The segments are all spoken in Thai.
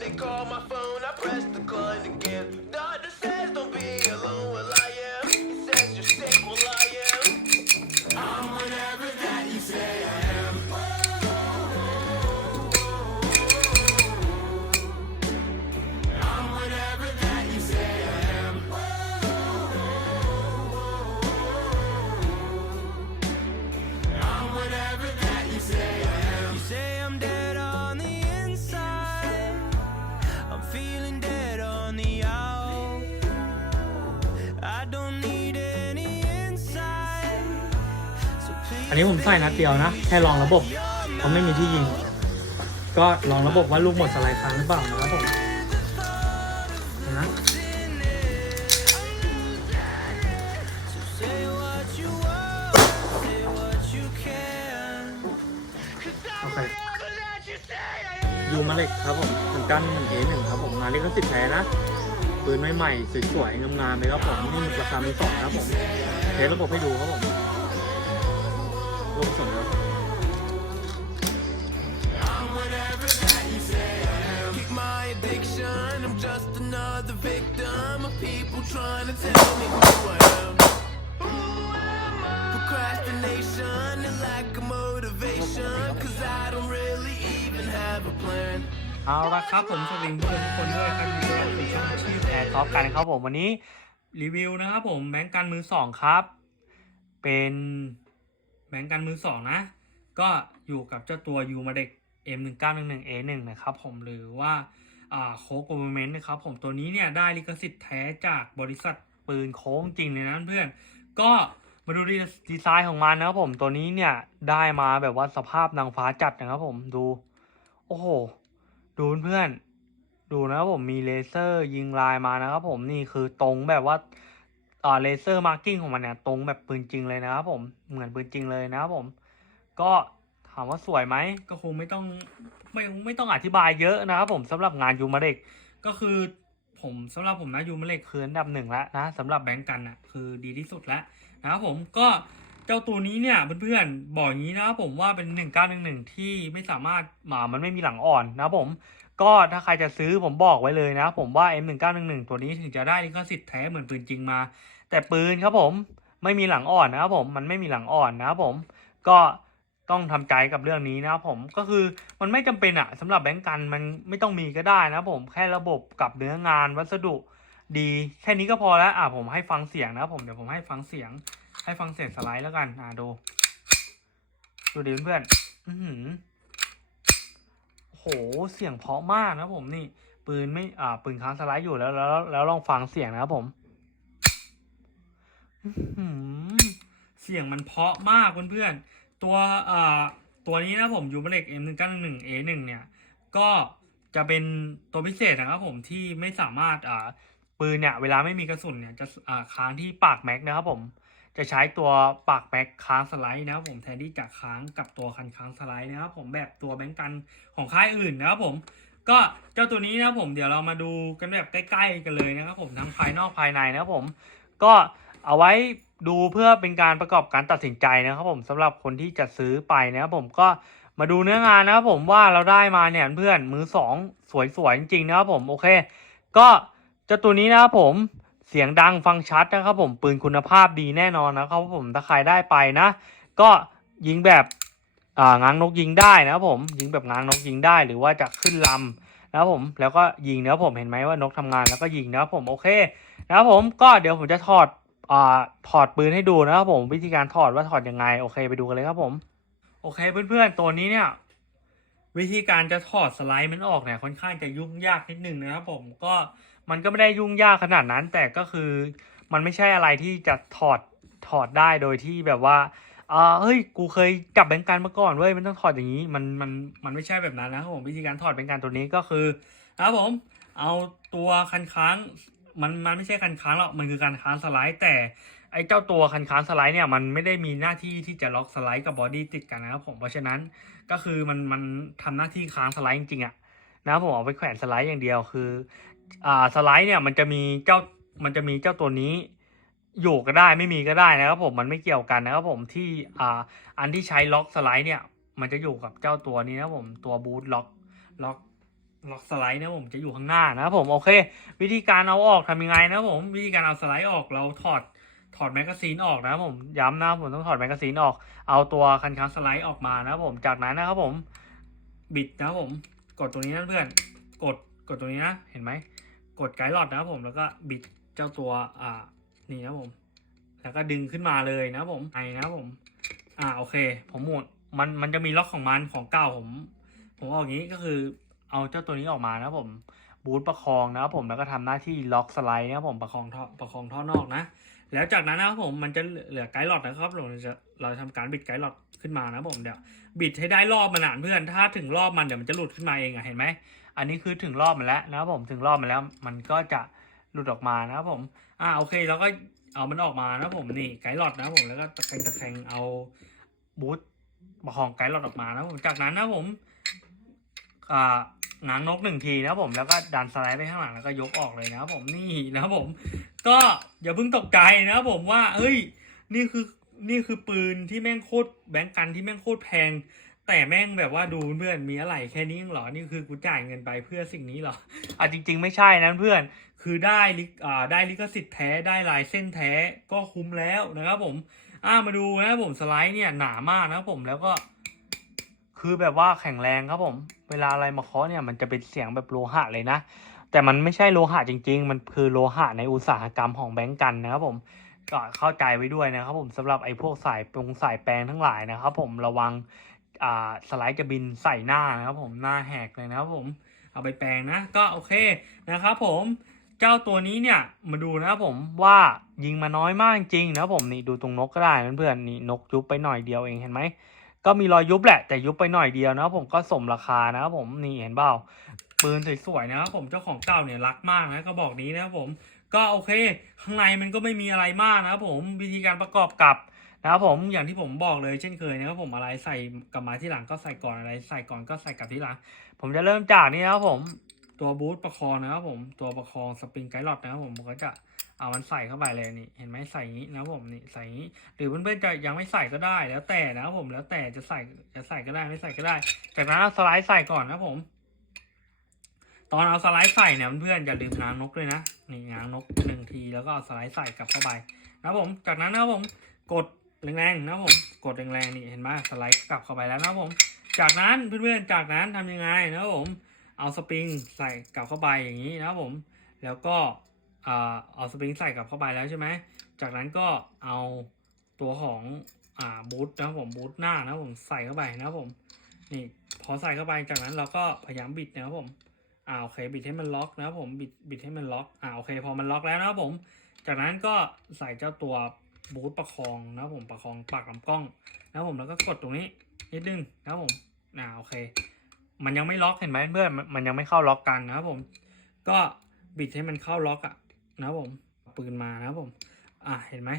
they call my phone, I press the decline again. นนี้ผมใส่นัดเดียวนะแค่ลองระบบเพราะไม่มีที่ยิง ก็ลองระบบว่าลูกหมดสไลด์ค้างหรือเปล่านะครับผมนะโอเคยูมาเล็กครับผมถึงกันหนึ่งเอหนึ่งครับผมงานเลิขสิทธิ์แท้นะปืนใหม่ๆสวยๆงามๆเลยครับผมนี่ราคามีสองนะครับผมเทสระบบให้ดูครับผม เอาละครับผมสวัสดีทุกคนด้วยครับมีแอรซีช่องชื่อแอท็อปกันครับผมวันนี้รีวิวนะครับผมแบงค์การมือสองครับ เป็น แบงก์กันมือสองนะ ก็อยู่กับเจ้าตัวยูมาเด็ก M1911A1 นะครับผมหรือว่าโค้กโกลเมนต์นะครับผมตัวนี้เนี่ยได้ลิขสิทธิ์แท้จากบริษัทปืนโค้งจริงเลยนะเพื่อน ก็มาดูดีไซน์ของมันนะครับผมตัวนี้เนี่ยได้มาแบบว่าสภาพนางฟ้าจัดนะครับผมดู โอ้โห ดูเพื่อนๆดูนะครับผมมีเลเซอร์ยิงลายมานะครับผมนี่คือตรงแบบว่า อ่าเลเซอร์มาร์กิ้งของมันเนี่ยตรงแบบปืนจริงเลยนะครับผมเหมือนปืนจริงเลยนะครับผม ก็ถามว่าสวยไหมก็คงไม่ต้องไม่ไม่ต้องอธิบายเยอะนะครับผมสำหรับงานยูมาเด็กก็คือผมสำหรับผมนะยูมาเด็กคืออันดับหนึ่งแล้วนะสำหรับแบงก์กันอะคือดีที่สุดแล้วนะครับผมก็เจ้าตัวนี้เนี่ยเพื่อนๆบอกอย่างนี้นะครับผมว่าเป็นหนึ่งเก้าหนึ่งหนึ่งที่ไม่สามารถหมามันไม่มีหลังอ่อนนะครับผมก็ถ้าใครจะซื้อผมบอกไว้เลยนะ ผมว่า M1911 ตัวนี้ถึงจะได้ลิขสิทธิ์แท้เหมือนปืนจริงมา แต่ปืนครับผมไม่มีหลังอ่อนนะครับผมมันไม่มีหลังอ่อนนะครับผมก็ต้องทำใจกับเรื่องนี้นะครับผมก็คือมันไม่จำเป็นอะสำหรับแบงก์กันมันไม่ต้องมีก็ได้นะครับผมแค่ระบบกับเนื้องานวัสดุ ดีแค่นี้ก็พอแล้วอะผมให้ฟังเสียงนะครับผมเดี๋ยวผมให้ฟังเสียง ให้ฟังเสียงสไลด์แล้วกันอะดู ดูดิเพื่อนอื้อหือโอ้โหเสียงเพราะมากนะผมนี่ปืนไม่อ่าปืนค้างสไลด์อยู่แล้วแล้วแล้วลองฟังเสียงนะครับผม เสียงมันเพาะมากเพื่อนๆ ตัวอ่าตัวนี้นะผมยูเบเล็ก M191 A1 เนี่ย ก็จะเป็นตัวพิเศษนะครับผมที่ไม่สามารถอ่าปืนเนี่ยเวลาไม่มีกระสุนเนี่ยจะอ่าค้างที่ปากแม็กนะครับผมจะใช้ตัวปากแม็กค้างสไลด์นะครับผมแทนที่จะค้างกับตัวคันค้างสไลด์นะครับผมแบบตัวแบงก์กันของค่ายอื่นนะครับผมก็เจ้าตัวนี้นะครับผมเดี๋ยวเรามาดูกันแบบใกล้ ๆ กันเลยนะครับผมทั้งภายนอกภายในนะครับผม ก็ เอาไว้ดูเพื่อเป็นการประกอบการตัดสินใจนะครับผมสำหรับคนที่จะซื้อไปนะครับผมก็มาดูเนื้องานนะครับผมว่าเราได้มาเนี่ยเพื่อนมือสองสวยๆจริงๆนะครับผมโอเค ก็เจ้าตัวนี้นะครับผมเสียงดังฟังชัดนะครับผมปืนคุณภาพดีแน่นอนนะครับผมถ้าใครได้ไปนะ ก็ยิงแบบง้างนกยิงได้นะครับผมยิงแบบง้างนกยิงได้หรือว่าจะขึ้นลำนะครับผมแล้วก็ยิงนะครับผมเห็นไหมว่านกทำงานแล้วก็ยิงนะครับผมโอเคนะครับผมก็เดี๋ยวผมจะถอด อ่าถอดปืนให้ดูนะครับผมวิธีการถอดว่าถอดยังไง โอเคไปดูกันเลยครับผม โอเคเพื่อนๆตัวนี้เนี่ย วิธีการจะถอดสไลด์มันออกเนี่ยค่อนข้างจะยุ่งยากนิดนึงนะครับผมก็มันก็ไม่ได้ยุ่งยากขนาดนั้น แต่ก็คือมันไม่ใช่อะไรที่จะถอดถอดได้โดยที่แบบว่าอ่าเฮ้ย กูเคยจับแบงก์กันมาก่อนเว้ยมันต้องถอดอย่างนี้ มันมันมันไม่ใช่แบบนั้นนะครับผมวิธีการถอดแบงก์กันตัวนี้ก็คือนะครับผมเอาตัวคันค้าง มันมันไม่ใช่คันค้างหรอกมันคือการค้างสไลด์แต่ไอ้เจ้าตัวคันค้างสไลด์เนี่ยมันไม่ได้มีหน้าที่ที่จะล็อกสไลด์กับบอดี้ติดกันนะครับผมเพราะฉะนั้นก็คือมันมันทำหน้าที่ค้างสไลด์จริงๆอะนะครับผมเอาไปแขวนสไลด์อย่างเดียวคืออ่าสไลด์เนี่ยมันจะมีเจ้ามันจะมีเจ้าตัวนี้อยู่ก็ได้ไม่มีก็ได้นะครับผมมันไม่เกี่ยวกันนะครับผมที่อ่าอันที่ใช้ล็อกสไลด์เนี่ยมันจะอยู่กับเจ้าตัวนี้นะครับผมตัวบูทล็อกล็อก ล็อกสไลด์นะผมจะอยู่ข้างหน้านะผมโอเค วิธีการเอาออกทำยังไงนะผมวิธีการเอาสไลด์ออกเราถอดถอดแมกกาซีนออกนะผมย้ำนะผมต้องถอดแมกกาซีนออกเอาตัวคันค้างสไลด์ออกมานะผมจากนั้นนะครับผมบิดนะผมกดตรงนี้นะเพื่อนกดกดตรงนี้นะเห็นไหมกดไกด์หลอดนะครับผมแล้วก็บิดเจ้าตัวอ่านี่นะผม แล้วก็ดึงขึ้นมาเลยนะผมไอนะผม อ่าโอเค ผมหมดมันมันจะมีล็อกของมันของเก่าผม ผมเอาอย่างนี้ก็คือ เอาเจ้าตัวนี้ออกมานะผมบูทประคองนะครับผมแล้วก็ทำหน้าที่ล็อกสไลด์นะครับผมประคองท่อประคองท่อนอกนะ แล้วจากนั้นนะครับผมมันจะเหลือไกด์หลอดนะครับเราจะเราทำการบิดไกด์หลอดขึ้นมานะผมเดี๋ยวบิดให้ได้รอบมันานเพื่อน ถ้าถึงรอบมันเดี๋ยวมันจะหลุดขึ้นมาเองอะเห็นไหมอันนี้คือถึงรอบมันแล้วนะครับผมถึงรอบมันแล้ว มันก็จะหลุดออกมานะครับผมอ่าโอเคแล้วก็เอามันออกมานะผมนี่ไกด์หลอดนะผมแล้วก็ตะแคงตะแคงเอาบูทประคองไกด์หลอดออกมานะผมจากนั้นนะผมอ่า หนังนกหนึ่งทีนะครับผมแล้วก็ดันสไลด์ไปข้างหลังแล้วก็ยกออกเลยนะครับผมนี่นะครับผม ก็อย่าเพิ่งตกใจนะครับผมว่าเอ้ยนี่คือนี่คือปืนที่แม่งโคตรแบงก์กันที่แม่งโคตรแพง แต่แม่งแบบว่าดูเพื่อนมีอะไรแค่นี้เองหรอนี่คือกูจ่ายเงินไปเพื่อสิ่งนี้เหรออะจริง ๆ ไม่ใช่นะเพื่อน คือได้ลิขอ่าได้ลิขสิทธิ์แท้ได้ลายเส้นแท้ก็คุ้มแล้วนะครับผมอ่ามาดูนะครับผมสไลด์เนี่ยหนามากนะครับผมแล้วก็ คือแบบว่าแข็งแรงครับผม เวลาอะไรมาเคาะเนี่ย มันจะเป็นเสียงแบบโลหะเลยนะ แต่มันไม่ใช่โลหะจริง ๆ มันคือโลหะในอุตสาหกรรมของแบงก์กันนะครับผมก็เข้าใจไว้ด้วยนะครับผมสำหรับไอ้พวกสายปรุงสายแปลงทั้งหลายนะครับผมระวังอ่าสไลด์จะบินใส่หน้านะครับผมหน้าแหกเลยนะครับผมเอาไปแปลงนะ ก็โอเคนะครับผมเจ้าตัวนี้เนี่ยมาดูนะครับผมว่ายิงมาน้อยมากจริงนะครับผมนี่ดูตรงนกก็ได้เพื่อนๆนี่นกยุบไปหน่อยเดียวเองเห็นไหม ก็มีรอยยุบแหละแต่ยุบไปหน่อยเดียวนะผมก็สมราคานะครับผมนี่เห็นเปล่าปืนสวยๆนะครับผมเจ้าของเก่าเนี่ยรักมากนะก็บอกนี้นะครับผมก็โอเค ข้างในมันก็ไม่มีอะไรมากนะครับผมวิธีการประกอบกับนะครับผมอย่างที่ผมบอกเลยเช่นเคยนะครับผมอะไรใส่กลับมาที่หลังก็ใส่ก่อนอะไร ใส่ก่อนก็ใส่กลับที่หลัง ผมจะเริ่มจากนี่นะครับผมตัวบูทประคองนะครับผมตัวประคองสปริงไกด์ลอดนะครับผมผมก็จะ เอามันใส่เข้าไปเลยนี่เห็นไหมใส่นี้นะผมนี่ใส่นี้ หรือเพื่อนๆจะยังไม่ใส่ก็ได้แล้วแต่นะผมแล้วแต่จะใส่จะใส่ก็ได้ไม่ใส่ก็ได้ จากนั้นเอาสไลด์ใส่ก่อนนะผม ตอนเอาสไลด์ใส่เนี่ยเพื่อนๆอย่าลืมง้างนกด้วยนะนี่ง้างนกหนึ่งทีแล้วก็เอาสไลด์ใส่กลับเข้าไปนะผม จากนั้นนะผมกดแรงๆนะผมกดแรงๆนี่เห็นไหมสไลด์กลับเข้าไปแล้วนะผม จากนั้นเพื่อนๆจากนั้นทำยังไงนะผมเอาสปริงใส่กลับเข้าไปอย่างนี้นะผม แล้วก็ เอาสปริงใส่กับเข้าไปแล้วใช่ไหม จากนั้นก็เอาตัวของอ่าบูทนะครับผมบูทหน้านะครับผมใส่เข้าไปนะครับผมนี่พอใส่เข้าไปจากนั้นเราก็พยายามบิดนะครับผมอ่าโอเคบิดให้มันล็อกนะครับผมบิดบิดให้มันล็อกอ่าโอเคพอมันล็อกแล้วนะครับผม จากนั้นก็ใส่เจ้าตัวบูทประคองนะครับผมประคองปากลำกล้องนะครับผมแล้วก็กดตรงนี้นิดนึงนะครับผมอ่าโอเค มันยังไม่ล็อกเห็นไหมเพื่อนมันมันยังไม่เข้าล็อกกันนะครับผม ก็บิดให้มันเข้าล็อกอะ นะผมปืนมานะผม อ่าเห็นไหม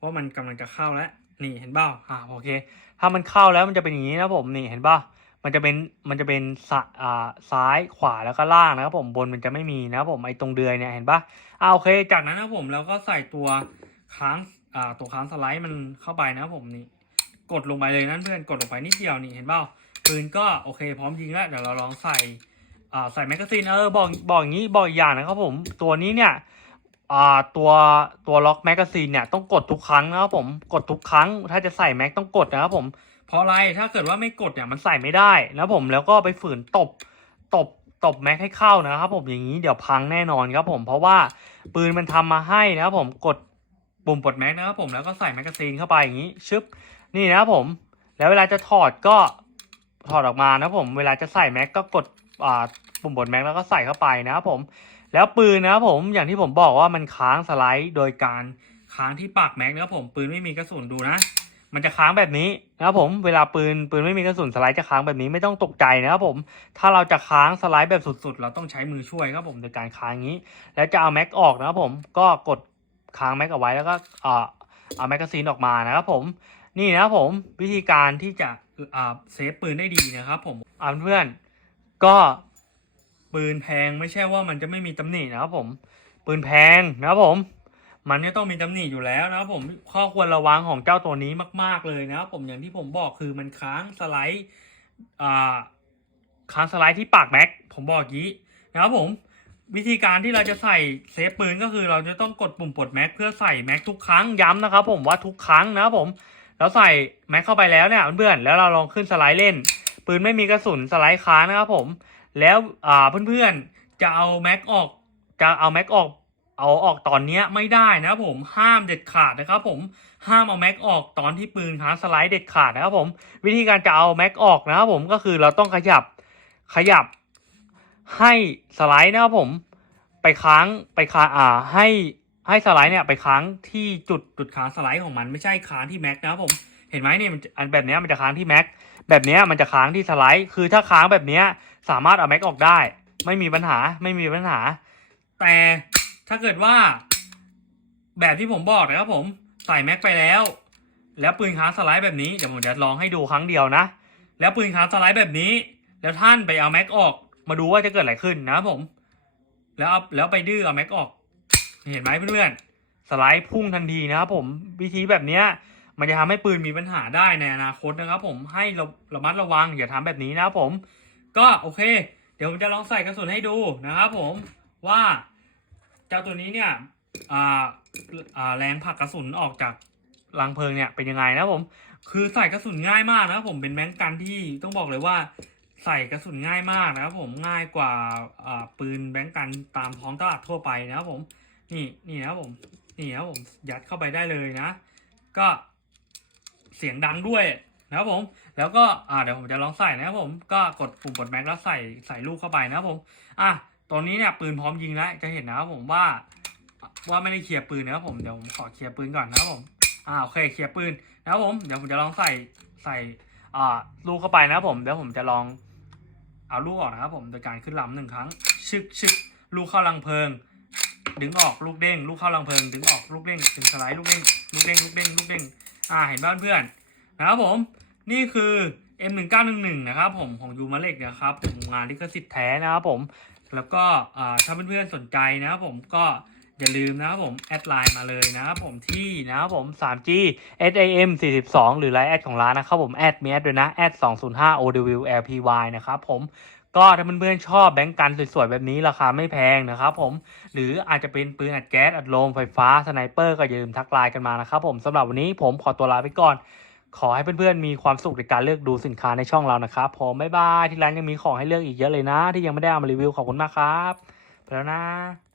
ว่ามันกำลังจะเข้าแล้ว นี่เห็นเปล่าอ่าโอเค ถ้ามันเข้าแล้วมันจะเป็นอย่างนี้นะผมนี่เห็นเปล่ามันจะเป็นมันจะเป็นสะอ่าซ้ายขวาแล้วก็ล่างนะครับผมบนมันจะไม่มีนะครับผมไอ้ตรงเดือยเนี่ยเห็นปะอ่าโอเคจากนั้นนะผมเราก็ใส่ตัวค้างอ่าตัวค้างสไลด์มันเข้าไปนะครับผมนี่กดลงไปเลยนั่นเพื่อนกดลงไปนิดเดียวนี่เห็นเปล่าปืนก็โอเค พร้อมยิงแล้วเดี๋ยวเราลองใส่อ่าใส่แมกกาซีนเออบอกบอกอย่างนี้บอกอย่างนะครับผมตัวนี้เนี่ย อ่าตัวตัวล็อกแมกกาซีนเนี่ยต้องกดทุกครั้งนะครับผมกดทุกครั้ง ถ้าจะใส่แม็กต้องกดนะครับผมเพราะอะไรถ้าเกิดว่าไม่กดเนี่ยมันใส่ไม่ได้นะครับผมแล้วก็ไปฝืนตบตบตบแม็กให้เข้านะครับผมอย่างนี้เดี๋ยวพังแน่นอนครับผมเพราะว่าปืนมันทำมาให้นะครับผมกดปุ่มปลดแม็กนะครับผมแล้วก็ใส่แมกกาซีนเข้าไปอย่างนี้ชึบนี่นะครับผมแล้วเวลาจะถอดก็ถอดออกมานะครับผมเวลาจะใส่แม็กก็กดอ่าปุ่มบดแม็กแล้วก็ใส่เข้าไปนะครับผม แล้วปืนนะครับผมอย่างที่ผมบอกว่ามันค้างสไลด์โดยการค้างที่ปากแม็กนะครับผมปืนไม่มีกระสุนดูนะ มันจะค้างแบบนี้นะครับผมเวลาปืนปืนไม่มีกระสุนสไลด์จะค้างแบบนี้ไม่ต้องตกใจนะครับผมถ้าเราจะค้างสไลด์แบบสุดๆ เราต้องใช้มือช่วยครับผมโดยการค้างอย่างนี้ แล้วจะเอาแม็กออกนะครับผมก็กดค้างแม็กเอาไว้แล้วก็อ่าเอาแมกกาซีนออกมานะครับผมนี่นะครับผมวิธีการที่จะเซฟปืนได้ดีนะครับผมอ่าเพื่อนก็ ปืนแพงไม่ใช่ว่ามันจะไม่มีตำหนินะครับผม ปืนแพงนะครับผม มันก็ต้องมีตำหนิอยู่แล้วนะครับผมข้อควรระวังของเจ้าตัวนี้มาก ๆเลยนะครับผมอย่างที่ผมบอกคือมันค้างสไลด์อ่าค้างสไลด์ที่ปากแม็กผมบอกยี้นะครับผมวิธีการที่เราจะใส่เซฟปืนก็คือเราจะต้องกดปุ่มปลดแม็กเพื่อใส่แม็กทุกครั้งย้ำนะครับผมว่าทุกครั้งนะครับผมแล้วใส่แม็กเข้าไปแล้วเนี่ยเพื่อนๆแล้วเราลองขึ้นสไลด์เล่น ปืนไม่มีกระสุนสไลด์ค้างนะครับผม แล้วอ่าเพื่อนๆจะเอาแม็กออกจะเอาแม็กออกเอาออกตอนนี้ไม่ได้นะครับผมห้ามเด็ดขาดนะครับผมห้ามเอาแม็กออกตอนที่ปืนค้างสไลด์เด็ดขาดนะครับผมวิธีการจะเอาแม็กออกนะครับผมก็คือเราต้องขยับขยับให้สไลด์นะครับผมไปค้างไปค้างอ่าให้ให้สไลด์เนี่ยไปค้างที่จุดจุดค้างสไลด์ของมันไม่ใช่ค้างที่แม็กนะครับผมเห็นไหมเนี่ยอันแบบเนี้ยมันจะค้างที่แม็ก แบบนี้มันจะค้างที่สไลด์ คือถ้าค้างแบบนี้สามารถเอาแม็กออกได้ ไม่มีปัญหาไม่มีปัญหา แต่ถ้าเกิดว่า แบบที่ผมบอกนะครับผมใส่แม็กไปแล้ว แล้วปืนค้างสไลด์แบบนี้เดี๋ยวผมจะลองให้ดูครั้งเดียวนะ แล้วปืนค้างสไลด์แบบนี้ แล้วท่านไปเอาแม็กออก มาดูว่าจะเกิดอะไรขึ้นนะครับผม แล้วเอาแล้วไปดื้อเอาแม็กออก เห็นไหมเพื่อนๆสไลด์พุ่งทันทีนะครับผมวิธีแบบเนี้ย มันจะทำให้ปืนมีปัญหาได้ในอนาคตนะครับ ผมให้เราระมัดระวังอย่าทำแบบนี้นะครับผม ก็โอเค เดี๋ยวผมจะลองใส่กระสุนให้ดูนะครับผมว่าเจ้าตัวนี้เนี่ยแรงผลักกระสุนออกจากรังเพลิงเนี่ยเป็นยังไงนะผม คือใส่กระสุนง่ายมากนะครับผมเป็นแบงก์กันที่ต้องบอกเลยว่าใส่กระสุนง่ายมากนะครับผมง่ายกว่าปืนแบงก์กันตามท้องตลาดทั่วไปนะครับผม นี่นี่นะครับผมนี่นะครับผมยัดเข้าไปได้เลยนะ ก็ เสียงดังด้วยนะครับผม แล้วก็อ่าเดี๋ยวผมจะลองใส่นะครับผม ก็กดปุ่มกดแม็กแล้วใส่ใส่ลูกเข้าไปนะครับผม อะตอนนี้เนี่ยปืนพร้อมยิงแล้วจะเห็นนะครับผมว่า ว่าไม่ได้เคลียร์ปืนนะครับผม เดี๋ยวผมขอเคลียร์ปืนก่อนนะครับผม อ่าโอเคเคลียร์ปืนนะครับผม เดี๋ยวผมจะลองใส่ใส่อ่าลูกเข้าไปนะครับผม เดี๋ยวผมจะลองเอาลูกออกนะครับผมโดยการขึ้นลำหนึ่งครั้ง ชึกชึกลูกเข้ารังเพลิง ดึงออกลูกเด้ง ลูกเข้ารังเพลิง ดึงออกลูกเด้งดึงสไลด์ลูกเด้งลูกเด้งลูกเด้งลูกเด้ง อ่าเห็นบ้านเพื่อนนะครับผมนี่คือ M1911 นะครับผมของยูมาเล็กนะครับผมงานลิขสิทธิ์แท้นะครับผม แล้วก็อ่าถ้าเพื่อนๆสนใจนะครับผมก็อย่าลืมนะครับผมแอดไลน์มาเลยนะครับผมที่นะครับผม 3G SAM 42 หรือไลน์แอดของร้านนะครับผมแอดมีแอดด้วยนะแอด205 OWLPY นะครับผม ก็ถ้าเพื่อนๆชอบแบงก์กันสวยๆแบบนี้ราคาไม่แพงนะครับผมหรืออาจจะเป็นปืนอัดแก๊สอัดลมไฟฟ้าสไนเปอร์ก็อย่าลืมทักไลน์กันมานะครับผมสำหรับวันนี้ผมขอตัวลาไปก่อน ขอให้เพื่อนๆมีความสุขในการเลือกดูสินค้าในช่องเรานะครับผมบ๊ายบายที่ร้านยังมีของให้เลือกอีกเยอะเลยนะ ที่ยังไม่ได้เอามารีวิวขอบคุณมากครับไปแล้วนะ